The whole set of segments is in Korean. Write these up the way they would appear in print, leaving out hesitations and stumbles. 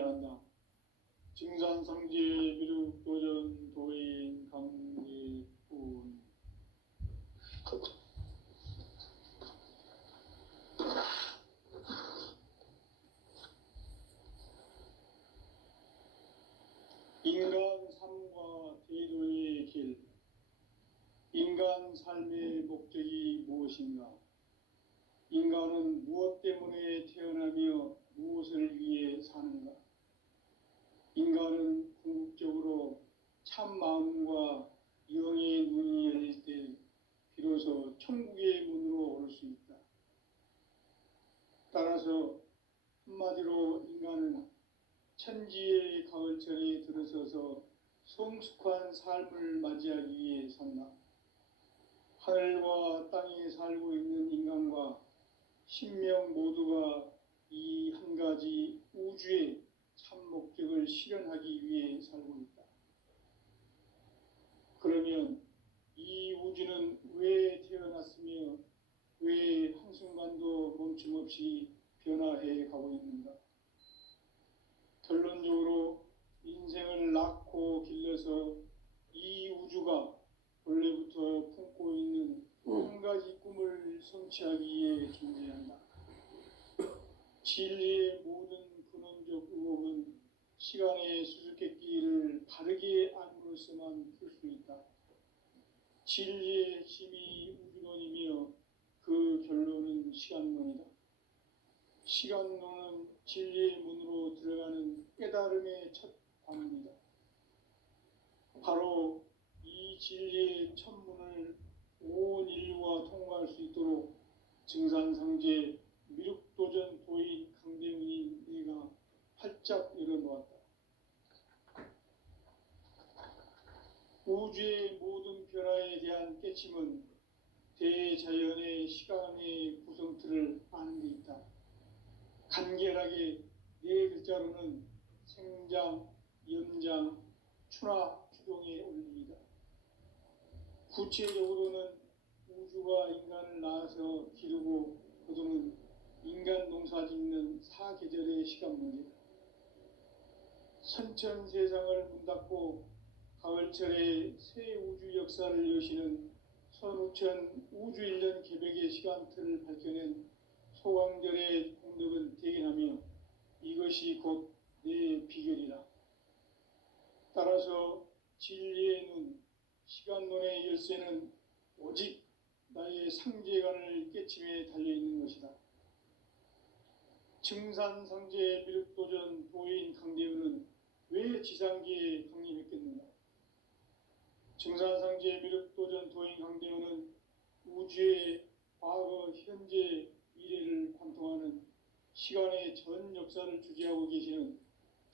한다. 증산상제 미륵도전 도인 강예훈. 인간 삶과 대도의 길. 인간 삶의 목적이 무엇인가? 인간은 무엇 때문에 태어나며 무엇을 위해 사는가? 인간은 궁극적으로 참 마음과 영의 눈이 열릴 때 비로소 천국의 문으로 오를 수 있다. 따라서 한마디로 인간은 천지의 가을철에 들어서서 성숙한 삶을 맞이하기 위해 산다. 하늘과 땅에 살고 있는 인간과 신명 모두가 이 한 가지 우주의 참 목적을 실현하기 위해 살고 있다. 그러면 이 우주는 왜 태어났으며 왜 한순간도 멈춤없이 변화해 가고 있는가? 결론적으로 인생을 낳고 길러서 이 우주가 원래부터 품고 있는 한 가지 꿈을 성취하기 위해 존재한다. 진리의 모든 근원적 의혹은 시간의 수수께끼를 바르게 안으로서만 풀 수 있다. 진리의 핵심이 우주론이며 그 결론은 시간론이다. 시간론은 진리의 문으로 들어가는 깨달음의 첫 관문이다. 바로 이 진리의 첫 문을 온 인류가 통과할 수 있도록 증산상제 미륵도전 도인 강대훈이 내가 활짝 열어놓았다. 우주의 모든 변화에 대한 깨침은 대자연의 시간의 구성틀을 아는 데 있다. 간결하게 네 글자로는 생장, 연장, 추나 추동의 원리이다. 구체적으로는 우주가 인간을 낳아서 기르고 거두는 인간 농사 짓는 사계절의 시간 문제다. 선천 세상을 문 닫고 가을철에 새 우주 역사를 여시는 선우천 우주 1년 개백의 시간틀을 밝혀낸 소강절의 공덕은 대견하며 이것이 곧 내 비결이라. 따라서 진리의 눈, 시간론의 열쇠는 오직 나의 상제관을 깨침에 달려있는 것이다. 증산상제 미륵도전 도인 강대훈은 왜 지상계에 강림했겠는가? 증산상제 미륵도전 도인 강대훈은 우주의 과거, 현재, 미래를 관통하는 시간의 전 역사를 주재하고 계시는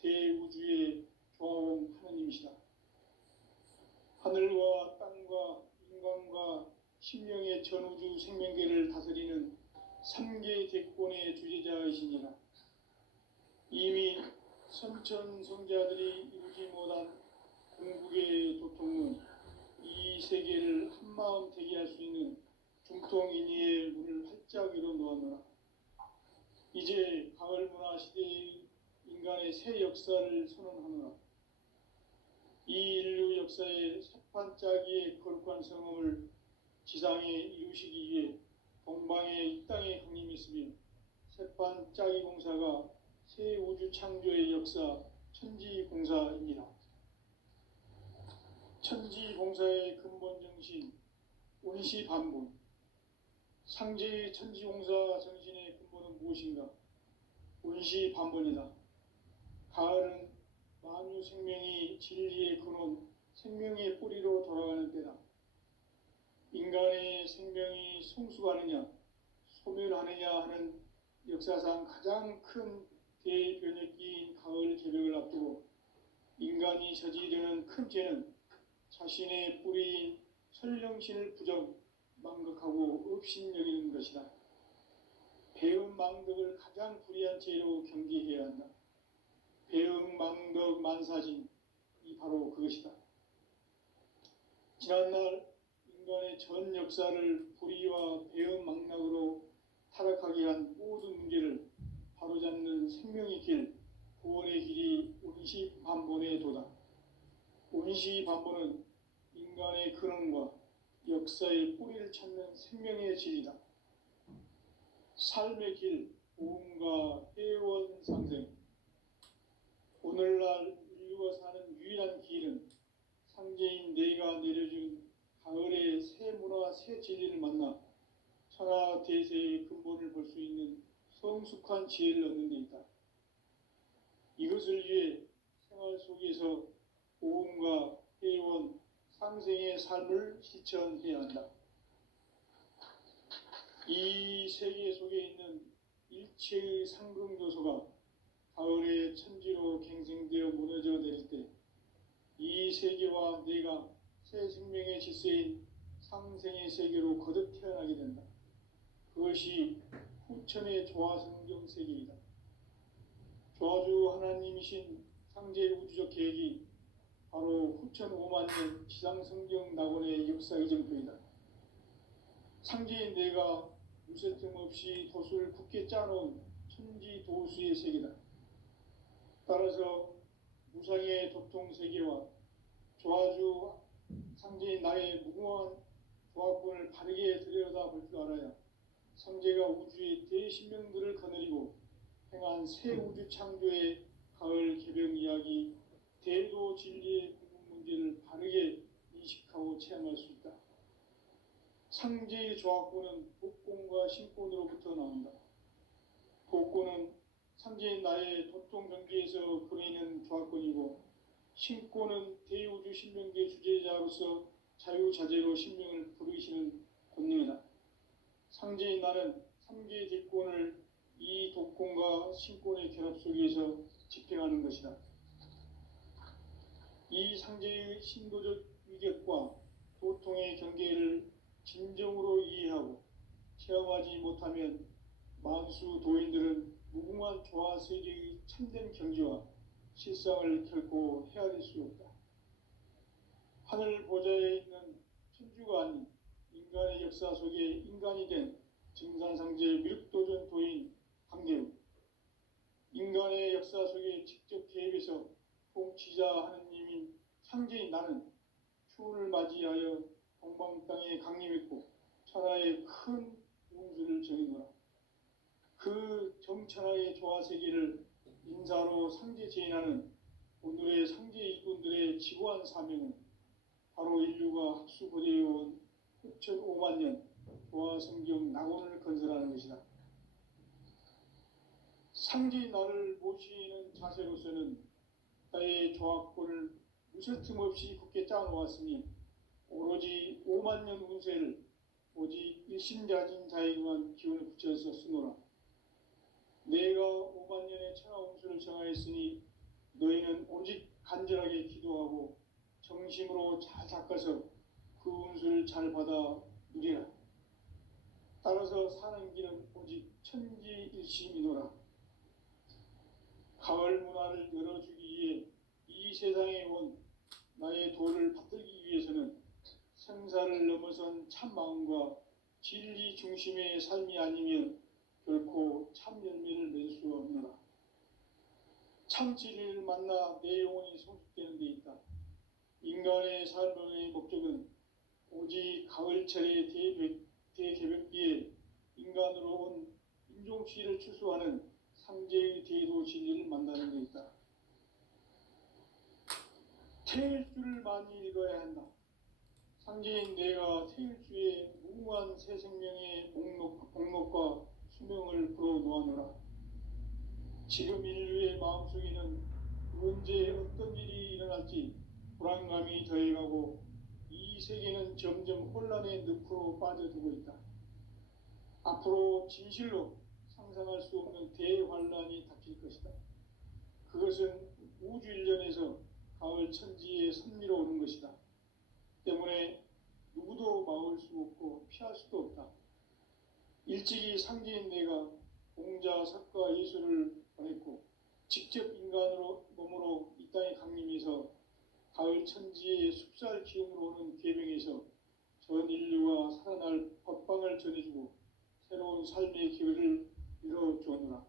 대우주의 조화원 하느님이시다. 하늘과 땅과 인간과 신명의 전우주 생명계를 다스리는 3계 대권의 주재자이시니라. 이미 선천성자들이 이루지 못한 궁극의 도통은 이 세계를 한마음 되게 할 수 있는 중통인의의 문을 활짝 열어놓았노라. 이제 가을문화 시대의 인간의 새 역사를 선언하노라. 이 인류 역사의 새판짜기의 거룩한 성험을 지상에 이루시기 위해 동방의 이 땅에 강림했으며 새판짜기 공사가 새 우주 창조의 역사 천지공사입니다. 천지공사의 근본 정신 운시반본. 상제의 천지공사 정신의 근본은 무엇인가? 운시반본이다. 가을은 만유 생명이 진리의 근원, 생명의 뿌리로 돌아가는 때다. 인간의 생명이 성숙하느냐, 소멸하느냐 하는 역사상 가장 큰 대변혁기인 가을 개벽을 앞두고 인간이 저지르는 큰 죄는 자신의 뿌리인 설령신을 부정, 망극하고 업신여기는 것이다. 배음 망덕을 가장 불의한 죄로 경계해야 한다. 배음 망덕 만사진, 이 바로 그것이다. 지난날 인간의 전 역사를 불의와 배음 망락으로 타락하게 한 모든 문제를 바로잡는 생명의 길, 구원의 길이 임시반보는 인간의 근원과 역사의 뿌리를 찾는 생명의 진리다. 삶의 길, 보험과 회원 상생. 오늘날 인류가 사는 유일한 길은 상제인 내가 내려준 가을의 새 문화, 새 진리를 만나 천하 대세의 근본을 볼 수 있는 성숙한 지혜를 얻는 데 있다. 이것을 위해 생활 속에서 보험과 회원, 상생의 삶을 실천해야 한다. 이 세계 속에 있는 일체의 상승요소가 가을의 천지로 갱생되어 무너져 내릴 때 이 세계와 내가 새 생명의 질서인 상생의 세계로 거듭 태어나게 된다. 그것이 후천의 조화성경 세계이다. 조화주 하나님이신 상제 우주적 계획이 바로 후천 5만 년 지상성경 낙원의 역사 이정표이다. 상제인 내가 무쇠틈 없이 도수를 굳게 짜놓은 천지 도수의 세계다. 따라서 무상의 도통 세계와 조화주 상제인 나의 무궁한 조화권을 바르게 들여다볼 줄 알아야 상제가 우주의 대신명들을 거느리고 행한 새 우주 창조의 가을 개병 이야기, 대도 진리의 구분 문제를 바르게 인식하고 체험할 수 있다. 상제의 조화권은 복권과 신권으로부터 나온다. 복권은 상제인 나의 도통 경계에서 보내는 조화권이고, 신권은 대우주 신명계 주제자로서 자유자재로 신명을 부르시는 권능이다. 상제인 나는 3개의 대권을 이 독권과 신권의 결합 속에서 집행하는 것이다. 이 상제의 신도적 위격과 도통의 경계를 진정으로 이해하고 체험하지 못하면 만수 도인들은 무궁한 조화 세계의 참된 경지와 실상을 결코 헤아릴 수 없다. 하늘 보좌에 있는 천주가 아닌 인간의 역사 속에 인간이 된 증산상제 미륵도전 도인 강대우, 인간의 역사 속에 직접 개입해서 통치자 하느님인 상제인 나는 추운을 맞이하여 동방 땅에 강림했고 천하의 큰 운수를 정해노라. 그 정천하의 조화 세계를 인사로 상제 제인하는 오늘의 상제 일꾼들의 지고한 사명은 바로 인류가 학수고대해온 후천 5만 년 조화 성경 낙원을 건설하는 것이다. 상제인 나를 모시는 자세로서는 나의 조화권을 무쇠틈 없이 굳게 짜놓았으니 오로지 5만 년 운세를 오직 일심자진 자에게만 기운을 붙여서 쓰노라. 내가 5만 년의 천하 운수를 정하였으니 너희는 오직 간절하게 기도하고 정심으로 잘 닦아서 그 운수를 잘 받아 누리라. 따라서 사는 길은 오직 천지일심이노라. 가을 문화를 열어주기 위해 이 세상에 온 나의 도를 받들기 위해서는 생사를 넘어선 참 마음과 진리 중심의 삶이 아니면 결코 참 열매를 맺을 수 없노라. 참 진리를 만나 내 영혼이 성숙되는 데 있다. 인간의 삶의 목적은 오직 가을철의 대개벽기에 인간으로 온 인종시를 추수하는 상제의 대도 진리를 만나는 데 있다. 태일주를 많이 읽어야 한다. 상제인 내가 태일주의 무궁한 새 생명의 목록과 수명을 불어놓아노라. 지금 인류의 마음속에는 언제 어떤 일이 일어날지 불안감이 더해가고 이 세계는 점점 혼란의 늪으로 빠져들고 있다. 앞으로 진실로 상상할 수 없는 대환란이 닥칠 것이다. 그것은 우주 일련에서 가을 천지에 선미로 오는 것이다. 때문에 누구도 막을 수 없고 피할 수도 없다. 일찍이 상제인 내가 공자, 석가, 예수를 보냈고 직접 인간으로 몸으로 이 땅에 강림해서 가을 천지의 숲살 기운으로 오는 계명에서 전 인류가 살아날 법방을 전해주고 새로운 삶의 기회를 이뤄주었노라.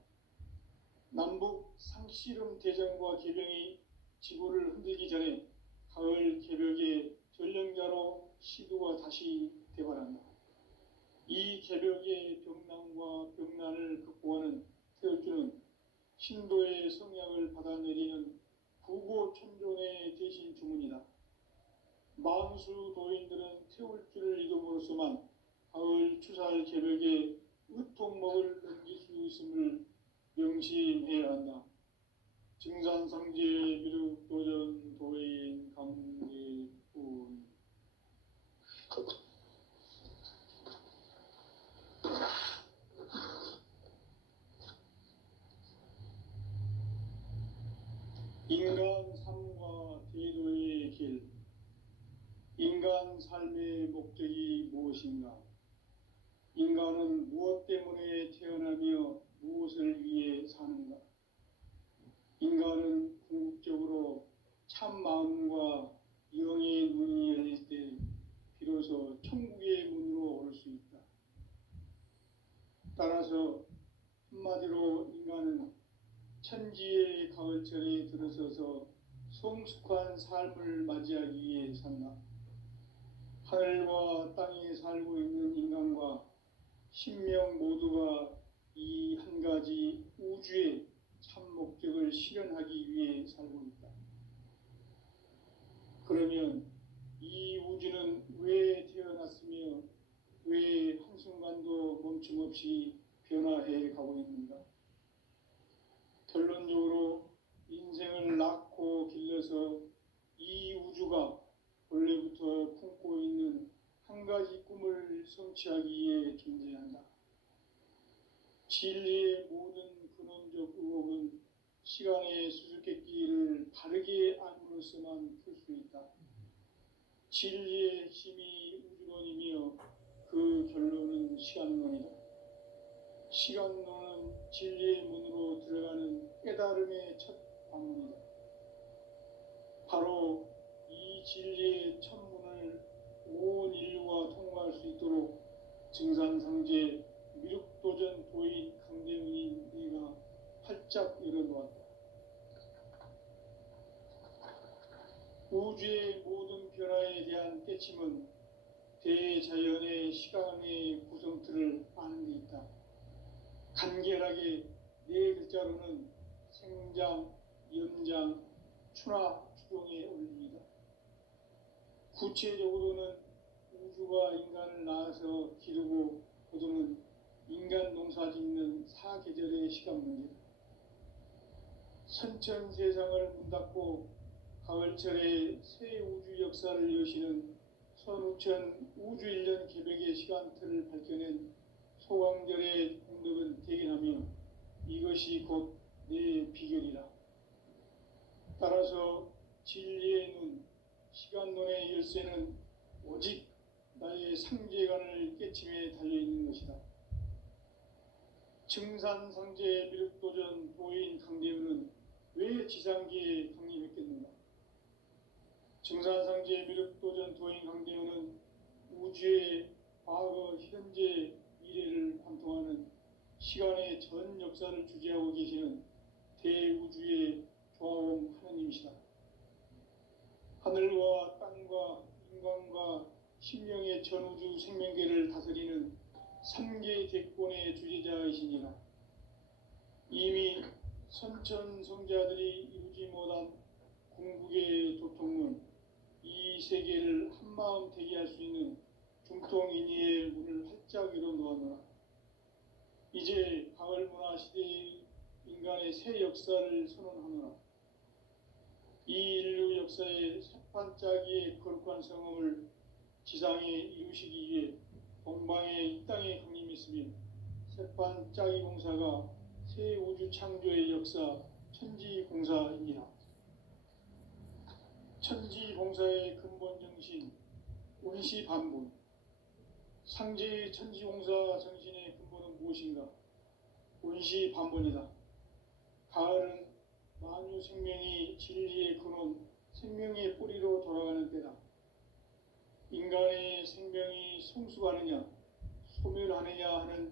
남북 상씨름 대전과 계병이 지구를 흔들기 전에 가을 개벽의 전령자로 시도가 다시 되발한다. 이 개벽의 병난과 병난을 극복하는 태울주는 신도의 성약을 받아내리는 부고천존의 대신 주문이다. 만수 도인들은 태울주를 이름으로서만 가을 추살 개벽의 의통목을 넘길 수 있음을 명심해야 한다. 증산상제 미륵도전 도인 강제군. 인간 삶과 대도의 길. 인간 삶의 목적이 무엇인가? 인간은 무엇 때문에 태어나며 무엇을 위해 사는가? 인간은 궁극적으로 참 마음과 영의 눈이 열릴 때 비로소 천국의 문으로 올 수 있다. 따라서 한마디로 인간은 천지의 가을철에 들어서서 성숙한 삶을 맞이하기 위해 산다. 하늘과 땅에 살고 있는 인간과 신명 모두가 이 한 가지 우주의 참 목적을 실현하기 위해 살고 있다. 그러면 이 우주는 왜 태어났으며 왜 한순간도 멈춤없이 변화해 가고 있는가? 결론적으로 인생을 낳고 길러서 이 우주가 원래부터 품고 있는 한 가지 꿈을 성취하기 위해 존재한다. 진리의 모든 근원적 의혹은 시간의 수수께끼를 바르게 알므로써만 풀 수 있다. 진리의 핵심이 우주론이며 그 결론은 시간론이다. 시간론은 진리의 문으로 들어가는 깨달음의 첫 방문이다. 바로 이 진리의 첫 문을 온 인류가 통과할 수 있도록 증산상제 미륵도전 도인 강대문인 네가 활짝 열어놓았다. 우주의 모든 변화에 대한 깨침은 대자연의 시간의 구성틀을 아는 데 있다. 간결하게 네 글자로는 생장, 연장, 추나 추동의 원리이다. 구체적으로는 우주가 인간을 낳아서 기르고 거두는 인간 농사 짓는 사계절의 시간 문제다. 선천 세상을 문 닫고 가을철에 새 우주 역사를 여시는 선우천 우주 1년 개벽의 시간틀을 밝혀낸 소광절의 공덕은 대견하며 이것이 곧 내 비결이라. 따라서 진리의 눈, 시간론의 열쇠는 오직 나의 상제관을 깨침에 달려있는 것이다. 증산상제 미륵도전 도인 강대문은 왜 지상계에 강림했겠는가? 증산상제 미륵도전 도인 강대문은 우주의 과거, 현재, 미래를 관통하는 시간의 전 역사를 주재하고 계시는 대우주의 조화원 하나님이시다. 하늘과 땅과 인간과 신명의 전우주 생명계를 다스리는 3개 대권의 주재자이시니라. 이미 선천성자들이 이루지 못한 궁극의 도통문, 이 세계를 한마음 되게 할 수 있는 중통인의의 문을 활짝 열어놓았노라. 이제 가을 문화 시대의 인간의 새 역사를 선언하노라. 이 인류 역사의 새판짜기의 거룩한 성음을 지상에 이루시기 위해 동방에 이 땅에 강림했으며 새판짜기 공사가 새 우주 창조의 역사 천지공사입니다. 천지공사의 근본 정신 운시반분. 상제의 천지공사 정신의 근본은 무엇인가? 운시반분이다. 가을은 만유 생명이 진리의 근원, 생명의 뿌리로 돌아가는 때다. 인간의 생명이 성숙하느냐, 소멸하느냐 하는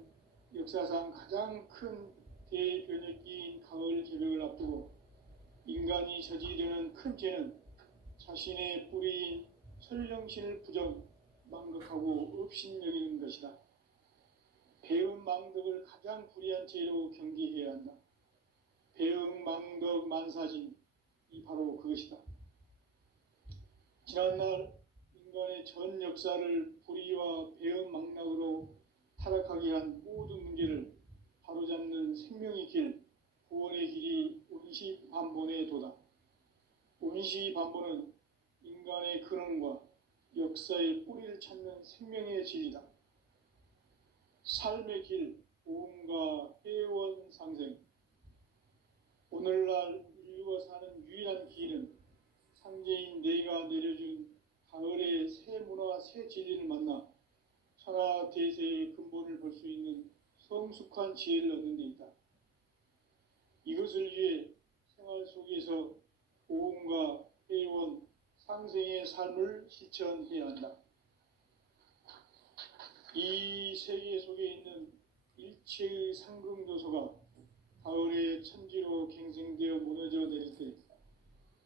역사상 가장 큰 대변혁기인 가을 개벽을 앞두고 인간이 저지르는 큰 죄는 자신의 뿌리인 설령신을 망각하고 업신여기는 것이다. 배음 망덕을 가장 불의한 죄로 경계해야 한다. 배음 망덕 만사진이 바로 그것이다. 지난날 인간의 전 역사를 불의와 배음 망락으로 타락하게 한 모든 문제를 바로잡는 생명의 길, 구원의 길이 운시반본의 도다. 운시반본은 인간의 근원과 역사의 뿌리를 찾는 생명의 진리다. 삶의 길, 보험과 회원 상생. 오늘날 인류가 사는 유일한 길은 상제인 내가 내려준 가을의 새 문화, 새 진리를 만나 천하 대세의 근본을 볼 수 있는 성숙한 지혜를 얻는 데 있다. 이것을 위해 생활 속에서 보험과 회원, 상생의 삶을 실천해야 한다. 이 세계 속에 있는 일체의 상금도서가 가을의 천지로 갱생되어 무너져 내릴 때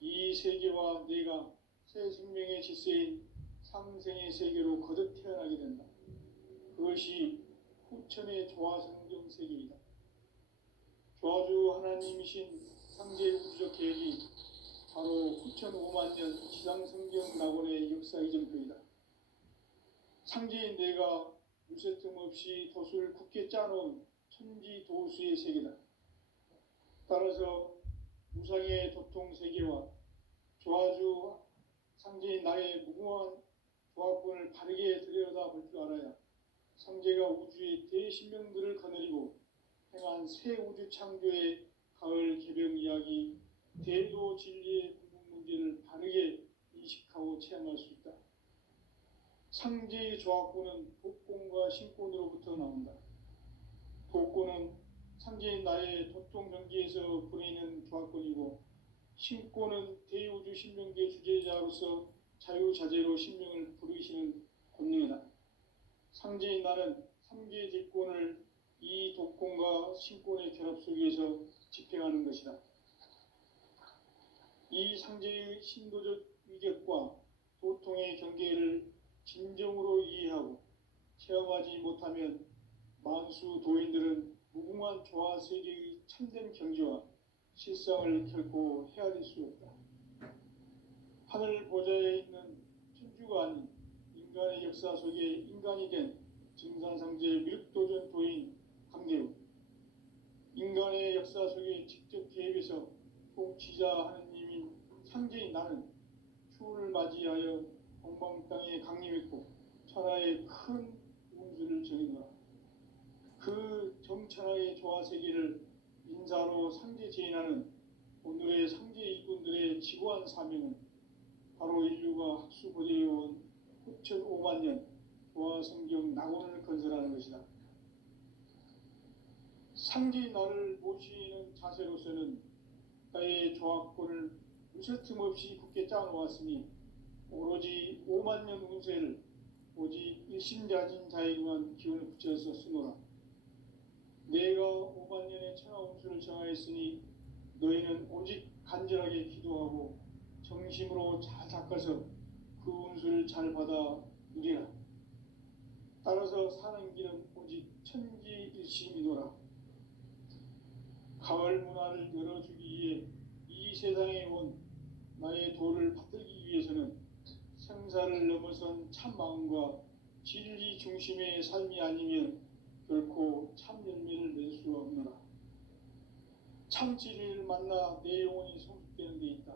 이 세계와 내가 새 생명의 질서인 상생의 세계로 거듭 태어나게 된다. 그것이 후천의 조화성경 세계이다. 조화주 하나님이신 상제 우주적 계획이 바로 후천 5만 년 지상성경 낙원의 역사 이정표이다. 상제인 내가 물새틈 없이 돛을 굳게 짜놓은 천지 도수의 세계다. 따라서 무상의 도통 세계와 조화주 상제인 나의 무궁한 조합권을 바르게 들여다볼 줄 알아야 상제가 우주의 대신명들을 거느리고 행한 새 우주 창조의 가을 개병 이야기, 대도 진리의 궁극 문제를 바르게 인식하고 체험할 수 있다. 상제의 조합권은 독권과 신권으로부터 나온다. 독권은 상제인 나의 도통 경계에서 보내는 조합권이고, 신권은 대우주 신명계 주제자로서 자유자재로 신명을 부르시는 권능이다. 상제인 나는 3개 제권을 이 독권과 신권의 결합 속에서 집행하는 것이다. 이 상제의 신도적 위격과 도통의 경계를 진정으로 이해하고 체험하지 못하면 만수 도인들은 무궁한 조화 세계의 참된 경지와 실상을 결코 헤아릴 수 없다. 하늘 보좌에 있는 천주가 아닌 인간의 역사 속에 인간이 된 증산상제 미륵도전 도인 강대우, 인간의 역사 속에 직접 개입해서 통치자 하느님인 상제인 나는 추를 맞이하여 동방 땅에 강림했고 천하의 큰 운수를 정해놓아 그 정천하의 조화 세계를 인사로 상제 제인하는 오늘의 상제 일꾼들의 지고한 사명은 바로 인류가 학수고대해온 후천 5만 년 조화 성경 낙원을 건설하는 것이다. 상제인 나를 모시는 자세로서는 나의 조합권을 무쇠틈 없이 굳게 짜놓았으니 오로지 5만 년 운세를 오직 일심자진 자에게만 기운을 붙여서 쓰노라. 내가 5만 년의 천하 운수를 정하였으니 너희는 오직 간절하게 기도하고 정심으로 잘 닦아서 그 운수를 잘 받아 누리라. 따라서 사는 길은 오직 천지일심이노라. 가을 문화를 열어주기 위해 이 세상에 온 나의 도를 받들기 위해서는 생사를 넘어선 참 마음과 진리 중심의 삶이 아니면 결코 참 열매를 낼 수 없노라. 참 진리를 만나 내 영혼이 성숙되는 데 있다.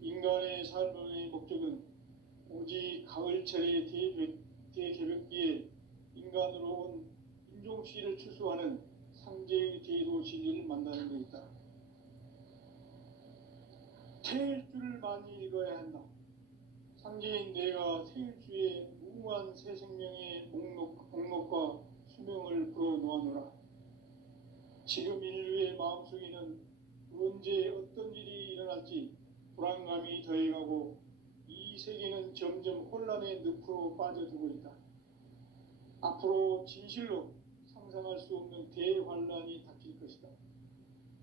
인간의 삶의 목적은 오직 가을철의 대개벽기에 인간으로 온 인종씨를 추수하는 상제의 대도 진리를 만나는 데 있다. 태일주를 많이 읽어야 한다. 상제인 내가 태일주의 무궁한 새 생명의 목록과 수명을 불어놓아노라. 지금 인류의 마음속에는 언제 어떤 일이 일어날지 불안감이 더해가고 이 세계는 점점 혼란의 늪으로 빠져들고 있다. 앞으로 진실로 상상할 수 없는 대환란이 닥칠 것이다.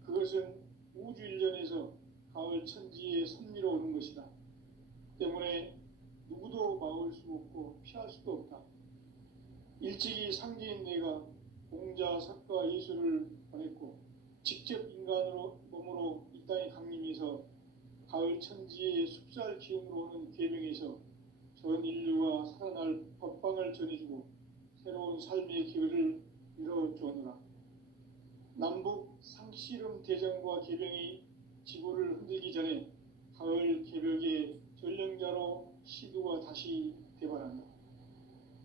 그것은 우주 일전에서 가을 천지에 섭리로 오는 것이다. 때문에 누구도 막을 수 없고 피할 수도 없다. 일찍이 상제인 내가 공자, 석가, 예수를 보냈고 직접 인간으로 몸으로 이 땅에 강림해서 가을 천지의 숲살 기운으로 오는 계명에서 전 인류가 살아날 법방을 전해주고 새로운 삶의 기회를 열어주었노라. 남북 상씨름 대전과 계병이 지구를 흔들기 전에 가을 개벽의 전령자로 시두가 다시 대발한다.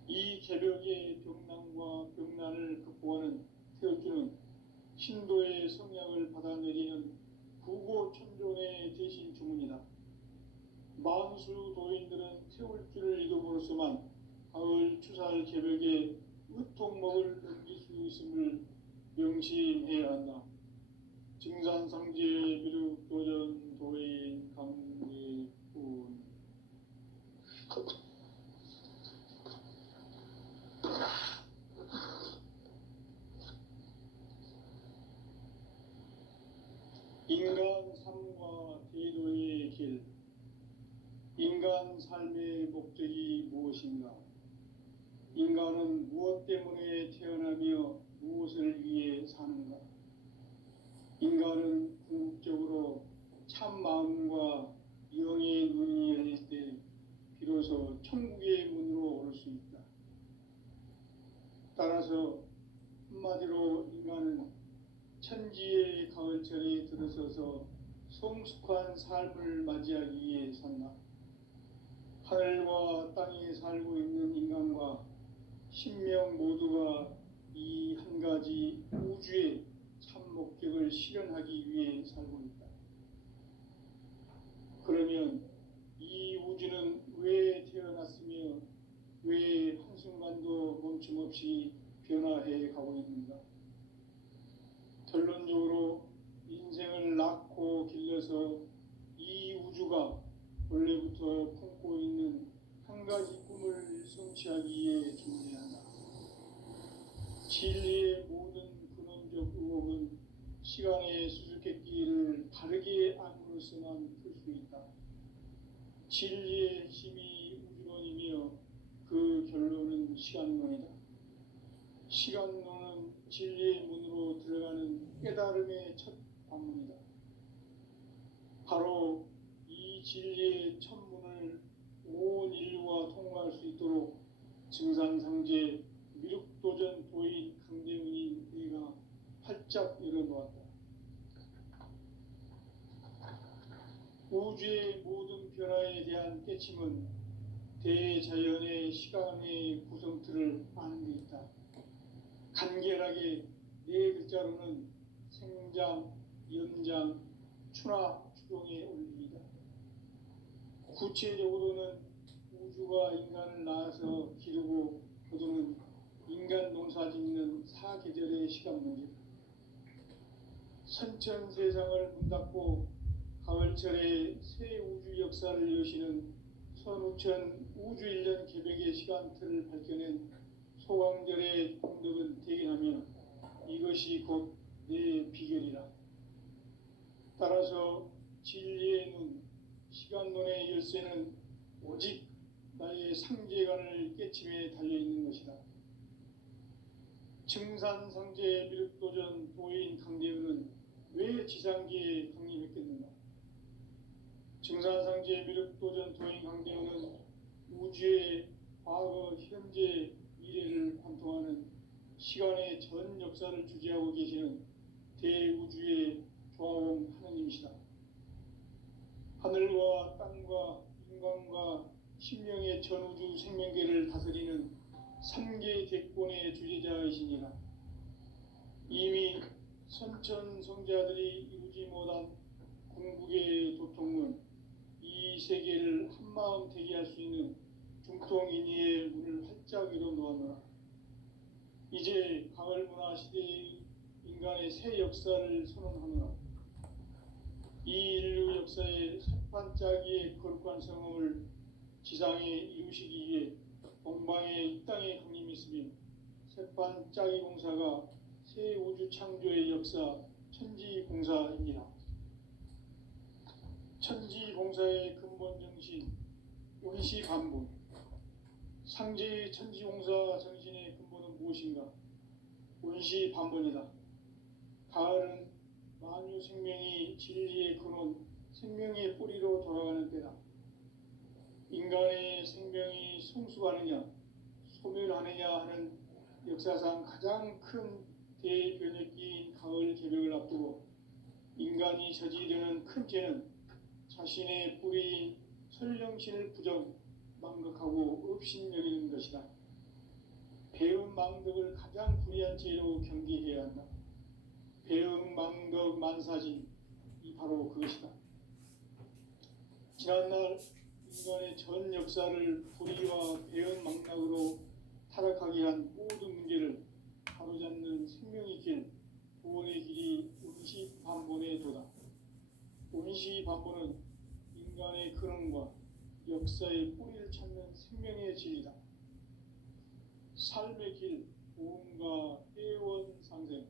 이 개벽의 병난과 병난을 극복하는 태어주는 신도의 성약을 받아내리는 부고천존의 대신 주문이다. 만수 도인들은 태울주를 이름으로서만 가을 추살 개벽의 의통목을 넘길 수 있음을 명심해야 한다. 증산상제 미륵도전 도인 강대군. 인간 삶과 대도의 길. 인간 삶의 목적이 무엇인가? 인간은 무엇 때문에 태어나며 무엇을 위해 사는가? 인간은 궁극적으로 참 마음과 영의 눈이 열릴 때 비로소 천국의 문으로 오를 수 있다. 따라서 한마디로 인간은 천지의 가을철에 들어서서 성숙한 삶을 맞이하기 위해 산다. 하늘과 땅에 살고 있는 인간과 신명 모두가 이 한 가지 우주의 참 목적을 실현하기 위해 살고 있다. 그러면 이 우주는 왜 태어났으며 왜 한순간도 멈춤없이 변화해 가고 있는가? 결론적으로 인생을 낳고 길러서 이 우주가 원래부터 품고 있는 한 가지 꿈을 성취하기 위해 존재한다. 진리의 모든 근원적 의혹은 시간의 수수께끼를 바르게 안으로서만 풀 수 있다. 진리의 힘이 우주론이며 그 결론은 시간론이다. 시간론은 진리의 문으로 들어가는 깨달음의 첫 방문이다. 바로 이 진리의 첫 문을 온 인류가 통과할 수 있도록 증산상제 미륵도전 도인 강대문인 내가 활짝 열어놓았다. 우주의 모든 변화에 대한 깨침은 대자연의 시간의 구성틀을 아는 데 있다. 간결하게 네 글자로는 생장, 연장, 추나 추동의 원리이다. 구체적으로는 우주가 인간을 낳아서 기르고 거두는 인간 농사 짓는 사계절의 시간 문제. 선천 세상을 문 닫고 가을철에 새 우주 역사를 여시는 선우천 우주 1년 개벽의 시간틀을 밝혀낸 소강절의 공덕은 대견하며 이것이 곧 내 비결이라. 따라서 진리의 눈, 시간론의 열쇠는 오직 나의 상제관을 깨침에 달려있는 것이다. 증산상제 미륵도전 도인 강대은은 왜 지상기에 강림했겠는가? 증산상제 미륵도전 도인 강대은은 우주의 과거, 현재, 미래를 관통하는 시간의 전 역사를 주재하고 계시는 대우주의 조화원 하느님이시다. 하늘과 땅과 인간과 신명의 전우주 생명계를 다스리는 3개 대권의 주재자이시니라. 이미 선천성자들이 이루지 못한 궁극의 도통문, 이 세계를 한마음 되게 할 수 있는 중통인의의 문을 활짝 열어놓았노라. 이제 가을 문화 시대의 인간의 새 역사를 선언하노라. 이 인류 역사의 새반짝이의 거룩한 성음을 지상에 이루시기 위해 동방의 이 땅에 강림했으며 새반짝이 공사가 새 우주 창조의 역사 천지공사입니다. 천지공사의 근본 정신, 원시 반본, 상제의 천지공사 정신의 근본은 무엇인가? 원시 반본이다. 가을은 만유 생명이 진리의 근원, 생명의 뿌리로 돌아가는 때다. 인간의 생명이 성숙하느냐, 소멸하느냐 하는 역사상 가장 큰 대변혁기인 가을 개벽을 앞두고 인간이 저지르는 큰 죄는 자신의 뿌리인 설령신을 망각하고 업신여기는 것이다. 배음 망덕을 가장 불의한 죄로 경계해야 한다. 배음 망덕 만사진, 이 바로 그것이다. 지난날 인간의 전 역사를 불의와 배음 망락으로 타락하게 한 모든 문제를 바로잡는 생명의 길, 구원의 길이 원시반본의 도다. 원시반본은 인간의 근원과 역사의 뿌리를 찾는 생명의 진리다. 삶의 길, 보험과 회원 상생.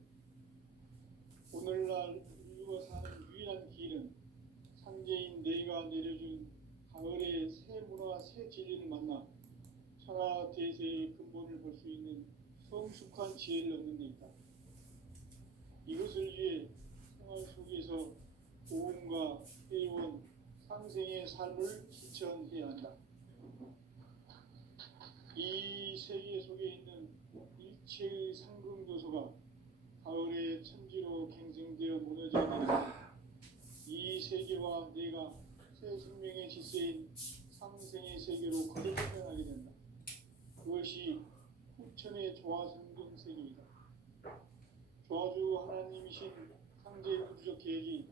오늘날 인류가 사는 유일한 길은 상제인 내가 내려준 가을의 새 문화, 새 진리를 만나 천하 대세의 근본을 볼 수 있는 성숙한 지혜를 얻는 데 있다. 이것을 위해 생활 속에서 보험과 회원, 상생의 삶을 실천해야 한다. 이 세계 속에 있는 일체의 상금 요소가 가을의 천지로 갱생되어 무너져 내린다. 이 세계와 내가 새 생명의 질서인 상생의 세계로 거듭나게 된다. 그것이 후천의 조화성경 세계이다. 조화주 하나님이신 상제 우주적 계획이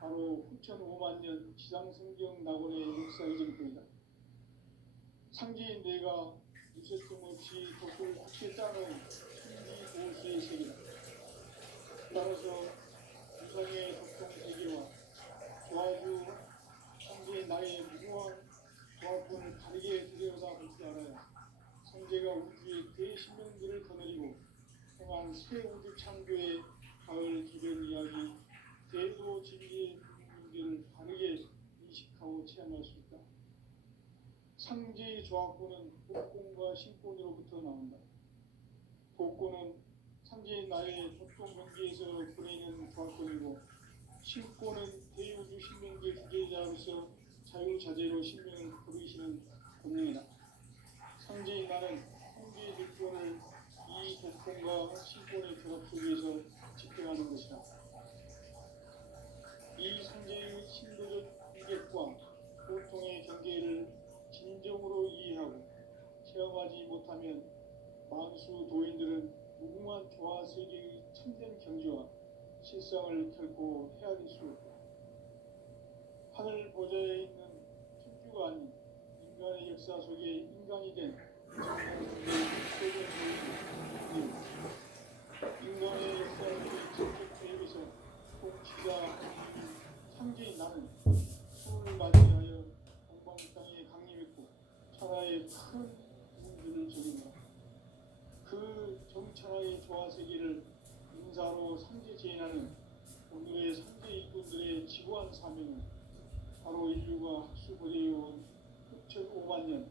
바로 후천 5만 년 지상성경 낙원의 역사의 전부이다. 상제인 내가 무쇠통 없이 덕을 굳게 짜놓은 천지 도시의 세계다. 따라서 유상의 덕통 세계와 조화주 상제인 나의 무궁한 조화권을 다르게 들여다볼 줄 알아야 상제가 우주의 대신명들을 거느리고 행한 새 우주 창조의 가을 기별 이야기, 대도 진리의 문제를 다르게 인식하고 체험할 수 있다. 상제의 조화권은 복권과 신권으로부터 나온다. 복권은 상제의 나의 보통 경계에서 부리는 조화권이고, 신권은 대우주 신명계 주제자로서 자유자재로 신명을 부르시는 권능이다. 상제의 나는 상제의 득권을 이 복권과 신권의 결합 속에서 집행하는 것이다. 이 상제의 신도적 인격과 보통의 경계를 진정으로 이해하고 체험하지 못하면 만수 도인들은 무궁한 조화 세계의 참된 경지와 실상을 결코 헤아릴 수 없다. 하늘 보좌에 있는 천주가 아닌 인간의 역사 속에 인간이 된 인간의 역사 속에 직접 개입해서 통치자 상제인 나는 수을 맞이하여 동방 땅에 강림했고 천하의 큰 문들을 적인다. 그 정천하의 조화세계를 인사로 상제 제인하는 오늘의 상제 일꾼들의 지구한 사명은 바로 인류가 학수부대해온 6,5만 년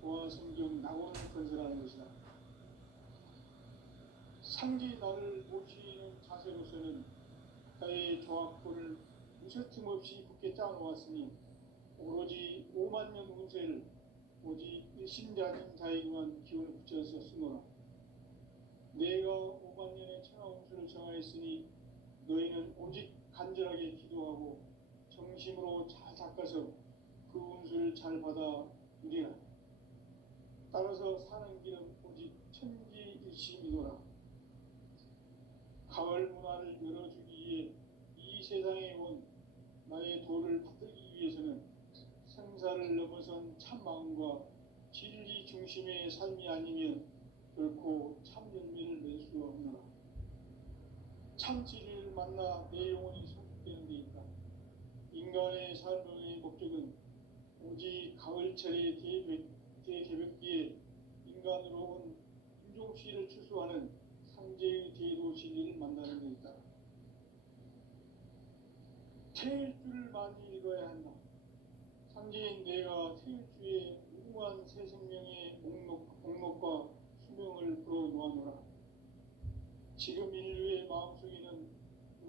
조화성경 낙원을 건설하는 것이다. 상제의 나를 모시는 자세로서는 나의 조화권을 무쇠틈 없이 굳게 짜놓았으니 오로지 5만 년 운세를 오직 일심자진 자에게만 기운을 붙여서 쓰노라. 내가 5만 년의 천하 운수를 정하였으니 너희는 오직 간절하게 기도하고 정심으로 잘 닦아서 그 운수를 잘 받아 누리라. 따라서 사는 길은 오직 천지일심이노라. 가을 문화를 열어주기 위해 이 세상에 온 나의 도를 받들기 위해서는 생사를 넘어선 참 마음과 진리 중심의 삶이 아니면 결코 참 열매를 낼 수 없노라. 참 진리를 만나 내 영혼이 소속되는 데 있다. 인간의 삶의 목적은 오직 가을철의 대개벽기에 인간으로 온 인종시를 추수하는 상제의 대도 진리를 만나는 데 있다. 태일주를 많이 읽어야 한다. 상제인 내가 태일주의 무궁한 새 생명의 목록과 수명을 불어놓아노라. 지금 인류의 마음속에는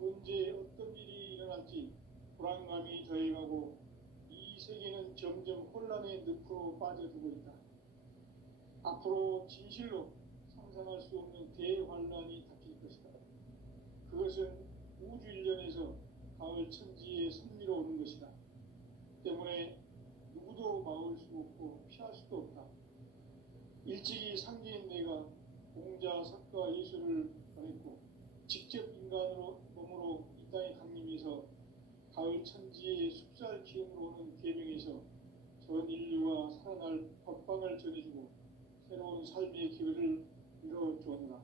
언제 어떤 일이 일어날지 불안감이 더해가고 이 세계는 점점 혼란의 늪으로 빠져들고 있다. 앞으로 진실로 상상할 수 없는 대환란이 닥칠 것이다. 그것은 우주 일련에서 가을 천지의 섭리로 오는 것이다. 때문에 누구도 막을 수 없고 피할 수도 없다. 일찍이 상제인 내가 공자, 석가, 예수를 보냈고 직접 인간으로 몸으로 이 땅에 강림해서 가을 천지의 숲살 기음으로 오는 계명에서 전 인류가 살아날 법방을 전해주고 새로운 삶의 기회를 열어주었노라.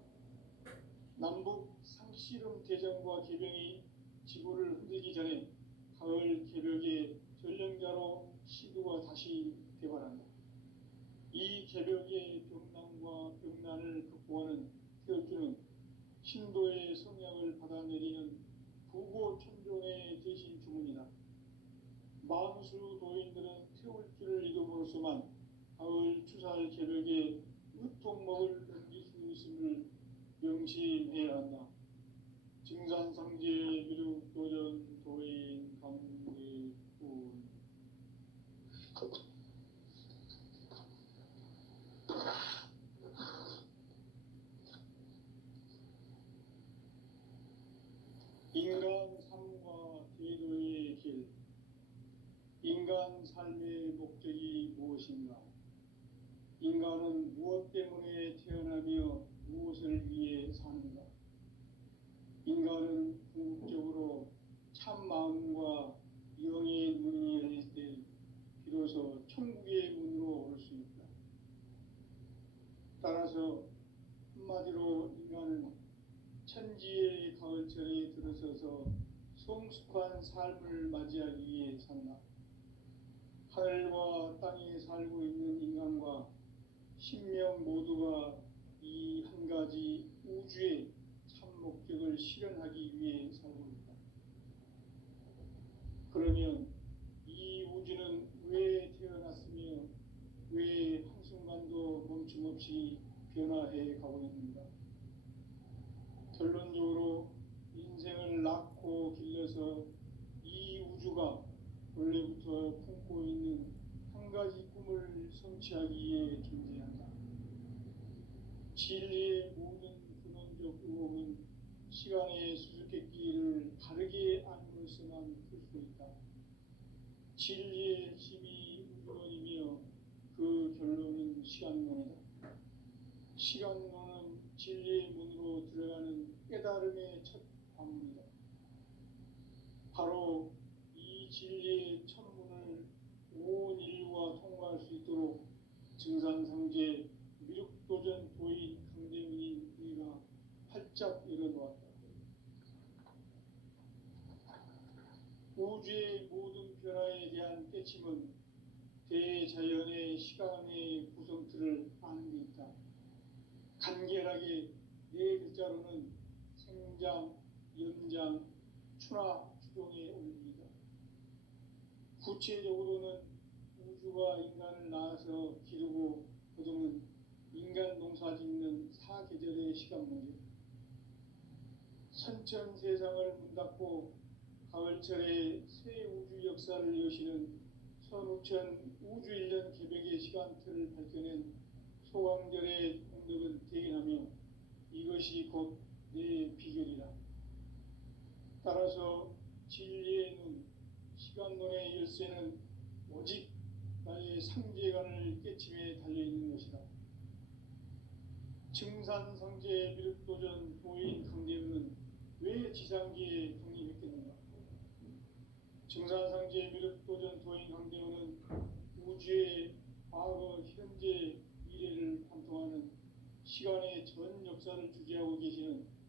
남북 상씨름 대전과 계병이 지구를 흔들기 전에 가을 개벽의 전령자로 시도가 다시 되관한다. 이 개벽의 병난과 병난을 극복하는 태울주는 신도의 성향을 받아내리는 부고천종의 대신 주문이다. 만수 도인들은 태울주를 이름으로서만 가을 추살 개벽의 으통목을 넘길 수 있음을 명심해야 한다. 증산상제 미륵도전 도인 강대군. 인간 삶과 대도의 길. 인간 삶의 목적이 무엇인가? 인간은 무엇 때문에 태어나며 무엇을 위해 사는가? 인간은 궁극적으로 참 마음과 영의 문이 열릴 때 비로소 천국의 문으로 올 수 있다. 따라서 한마디로 인간은 천지의 가을철에 들어서서 성숙한 삶을 맞이하기 위해 산다. 하늘과 땅에 살고 있는 인간과 신명 모두가 이 한 가지 우주의 참 목적을 실현하기 위해 살고 있다. 그러면 이 우주는 왜 태어났으며 왜 한순간도 멈춤없이 변화해 가고 있는가? 결론적으로 인생을 낳고 길러서 이 우주가 원래부터 품고 있는 한 가지 꿈을 성취하기 위해 존재한다. 진리의 모든 근원적 의혹은 시간의 수수께끼를 바르게 안으로서만 풀 수 있다. 진리의 핵심이 우주론이며 그 결론은 시간론이다. 시간론은 진리의 문으로 들어가는 깨달음의 첫 관문이다. 바로 이 진리의 첫 문을 온 인류가 통과할 수 있도록 증산상제 미륵도전 도인 강대문인 우리가 활짝 열어놓았다. 우주의 모든 변화에 대한 깨침은 대자연의 시간의 구성틀을 아는 데 있다. 간결하게 네 글자로는 생장, 연장, 추나 추종의 원리이다. 구체적으로는 우주가 인간을 낳아서 기르고 거두는 인간 농사 짓는 사계절의 시간 문제. 선천 세상을 문 닫고 가을철에 새 우주 역사를 여시는 선우천 우주 일년 개벽의 시간틀을 밝혀낸 소강절의 공덕을 대견하며 이것이 곧 내 비결이라. 따라서 진리의 눈, 시간론의 열쇠는 오직 나의 상제관을 깨침에 달려있는 것이다. 증산상제 미륵도전 도인 강대문은 왜 지상기에 독립했겠는가? 증산상제 미륵도전 도인 강대문은 우주의 과거, 현재, 미래를 관통하는 시간의 전 역사를 주재하고 계시는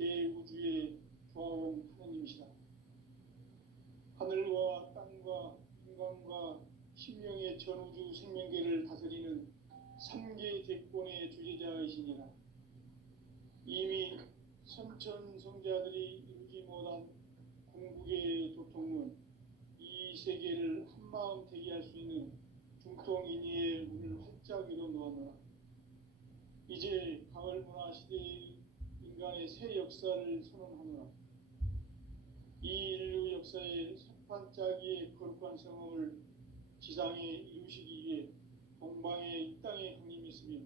대우주의 조화원 하느님이시다. 하늘과 땅과 인간과 신명의 전우주 생명계를 다스리는 3개 대권의 주제자이시니라. 이미 선천 성자들이 이루지 못한 궁극의 도통은 이 세계를 한마음 되게 할 수 있는 중통인의의 문을 활짝 열어 놓았노라. 이제 가을 문화 시대의 인간의 새 역사를 선언하노라. 이 인류 역사의 석판짜기의 거룩한 성험을 지상에 이루시기 위해 동방의 이 땅에 강림했으며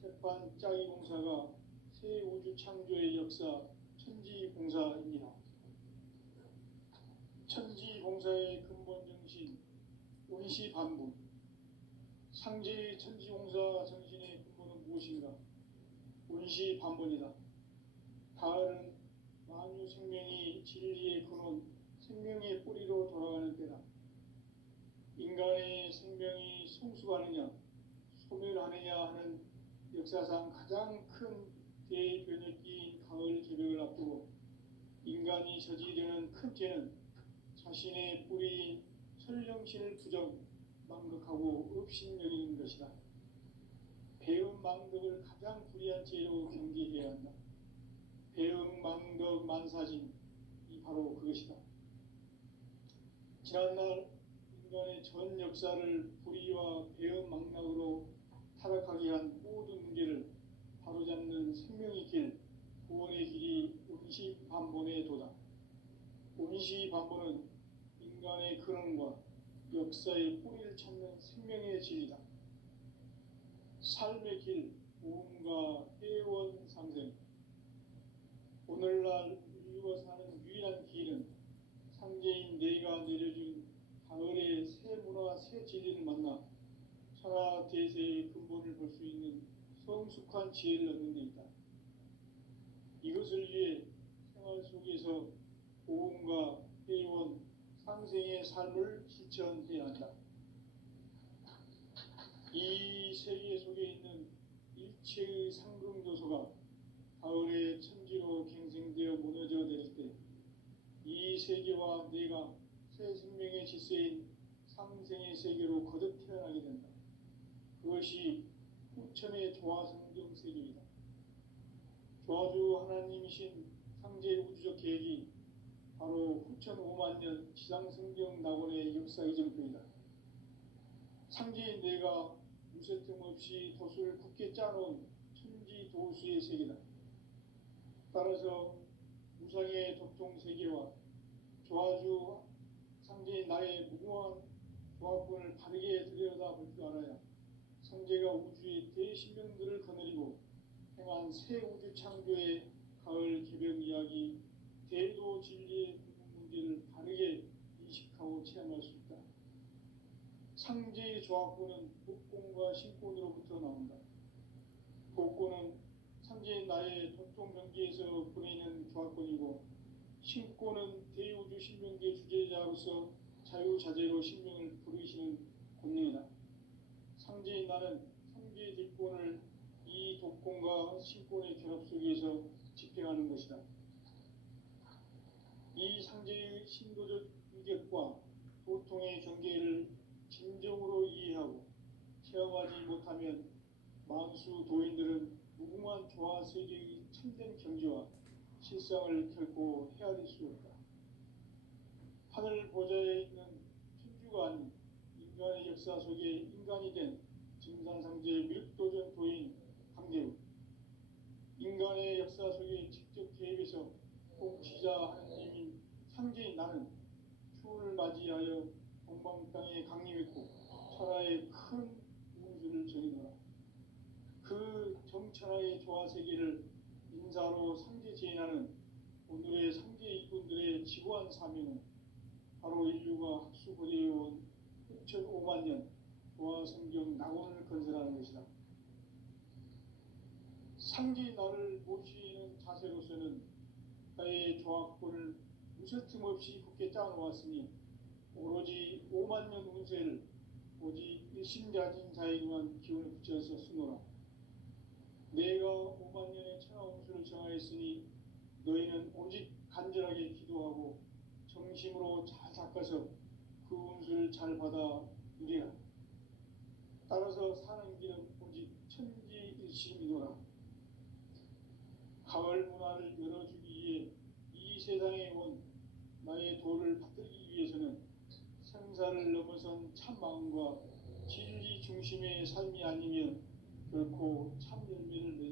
석판짜기 공사가 새 우주 창조의 역사 천지봉사입니다. 천지봉사의 근본 정신 운시반분. 상제의 천지봉사 정신의 근본은 무엇인가? 운시반분이다. 가을은 만유 생명이 진리의 근원, 생명의 뿌리로 돌아가는 때다. 인간의 생명이 성숙하느냐, 소멸하느냐 하는 역사상 가장 큰 대변혁기인 가을 개벽을 앞두고 인간이 저지르는 큰 죄는 자신의 뿌리인 설령신을 망극하고 업신여기는 것이다. 배은망덕을 가장 불의한 죄로 경계해야 한다. 배은망덕 만사진이 바로 그것이다. 지난날 인간의 전 역사를 불의와 배은망락으로 타락하게 한 모든 문제를 바로잡는 생명의 길, 구원의 길이 운시반본의 도다. 운시반본은 인간의 근원과 역사의 뿌리를 찾는 생명의 진리다. 삶의 길, 보험과 회원 상생. 오늘날 인류가 사는 유일한 길은 상제인 내가 내려준 가을의 새 문화, 새 진리를 만나 천하 대세의 근본을 볼 수 있는 성숙한 지혜를 얻는 데 있다. 이것을 위해 생활 속에서 보험과 회원, 상생의 삶을 실천해야 한다. 이 세계 속에 있는 일체의 상승조소가 가을의 천지로 갱생되어 무너져 내릴 때 이 세계와 내가 새 생명의 질서인 상생의 세계로 거듭 태어나게 된다. 그것이 후천의 조화성경 세계이다. 조화주 하나님이신 상제 우주적 계획이 바로 후천 5만 년 지상성경 낙원의 역사 이정표이다. 상제인 내가 무쇠틈 없이 도수를 굳게 짜놓은 천지 도수의 세계다. 따라서 무상의 독종 세계와 조화주 상제인 나의 무궁한 조합권을 바르게 들여다볼 줄 알아야 상제가 우주의 대신명들을 거느리고 행한 새 우주 창조의 가을 개벽 이야기, 대도 진리의 문제를 바르게 인식하고 체험할 수 있다. 상제의 조합권은 복권과 신권으로부터 나온다. 복권은 상제의 나의 독종 경계에서 보내는 조합권이고, 신권은 대우주 신명계 주제자로서 자유자재로 신명을 부르시는 권능이다. 상제의 나는 상제의 직권을 이 독권과 신권의 결합 속에서 집행하는 것이다. 이 상제의 신도적 인격과 도통의 경계를 진정으로 이해하고 체험하지 못하면 만수 도인들은 무궁한 조화 세계의 참된 경지와 실상을 결코 헤아릴 수 없다. 하늘 보좌에 있는 천주가 아닌 인간의 역사 속에 인간이 된 증산상제의 밀도전 도인 강재우, 인간의 역사 속에 직접 개입해서 통치자 하느님인 상제인 나는 추운을 맞이하여 동방 땅에 강림했고 천하의 큰 우주를 정의노라. 그 정천하의 조화세계를 인사로 상제 제인하는 오늘의 상제 이군들의 지고한 사명은 바로 인류가 학수고대해온 6,5만 년 조화성경 낙원을 건설하는 것이다. 상제의 나를 모시는 자세로서는 나의 조합권을 무쇠틈 없이 굳게 짜놓았으니 오로지 5만 년 운세를 오직 일심자진 자에게만 기운을 붙여서 쓰노라. 내가 5만 년의 천하 운수를 정하였으니 너희는 오직 간절하게 기도하고 정심으로 잘 닦아서 그 운수를 잘 받아 누리라. 따라서 사는 길은 오직 천지일심이노라. 가을 문화를 열어주기 위해 이 세상에 온 나의 도를 받들기 위해서는 생사를 넘어선 참 마음과 진리 중심의 삶이 아니면 결코 참 열매를 맺을